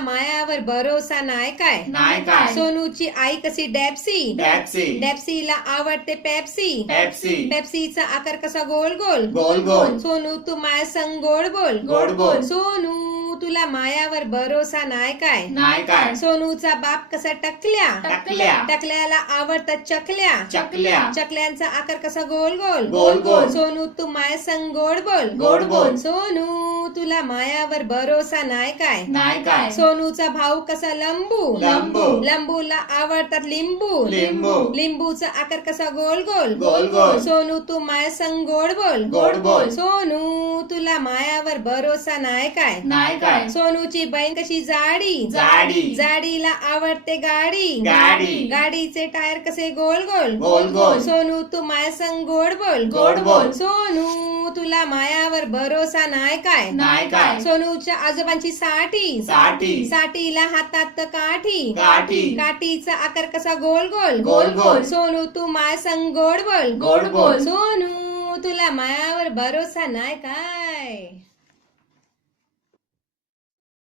मायावर भरोसा नाही काय नाही काय सोनूची आई कशी डॅप्सी टॅक्सी डॅप्सीला आवडते पेप्सी पेप्सी पेप्सीचा आकार कसा गोल गोल गोल गोल सोनू तू माया संग गोड बोल गोड बोल सोनू तुला मायावर भरोसा नाही काय नाही काय सोनूचा बाप कसा टकल्या टकल्या टकल्याला आवडतात चकल्या चकल्या चकल्यांचा आकार कसा गोल गोल गोल गोल सोनू तू माया संग गोड बोल गोड बोल सोनू तुला मायावर भरोसा नाही काय नाही काय सोनूचा भाऊ कसा लंबू लंबू लंबूला आवडतात लिंबू लिंबू लिंबूचा आकार कसा गोल गोल गोल गोल सोनू तू माया संग गोड बोल गोड बोल सोनू तुला मायावर भरोसा नाही काय नाही काय सोनूची बहीण कशी जाडी जाडी जाडीला आवडते गाडी गाडी गाडीचे टायर कसे गोल गोल गोल गोल सोनू तू माया संग गोड बोल गोड बोल सोनू तुला मायावर भरोसा नाही काय नाही काय सोनूच्या आजोबांची साठी साठी साठीला हातात काठी काठी काठीचा आकार कसा गोल गोल गोल गोल सोनू तू माया संग गोड बोल गोड बोल सोनू तुला मायावर भरोसा नाही काय